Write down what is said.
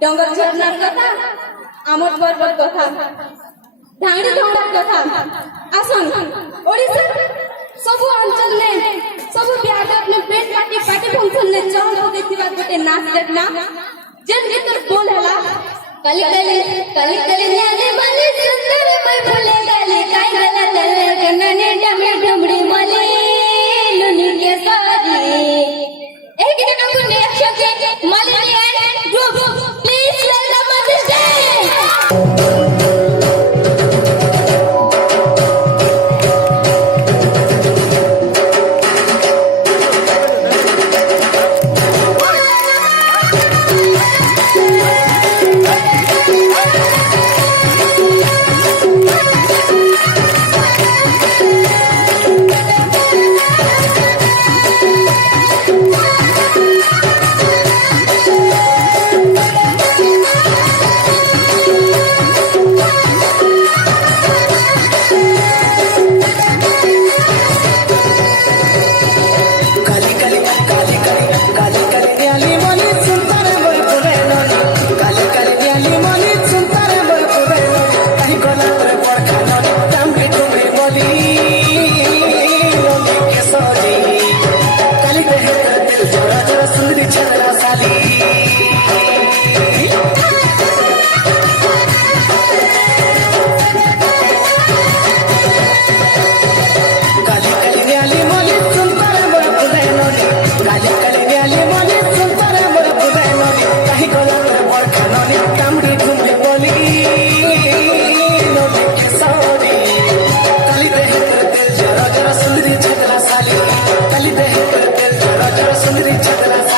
डंगर झरनार कथा आमर पर्वत कथा ढांगड़ी ढोंडार कथा आसन ओडिशा सब अंचल में सब बिहार अपने पेट पार्टी फंक्शन ने चल देखिबा गोटे नाच देखना जेन भीतर बोल हला कली कली न्याने बनी सुंदर मैं भूले गली काई गला तले कन्ने डमड़ी डमड़ी मली लुनी के सारी एक जगह को रिएक्शन के मली and group please welcome on the stage Sundari Chatra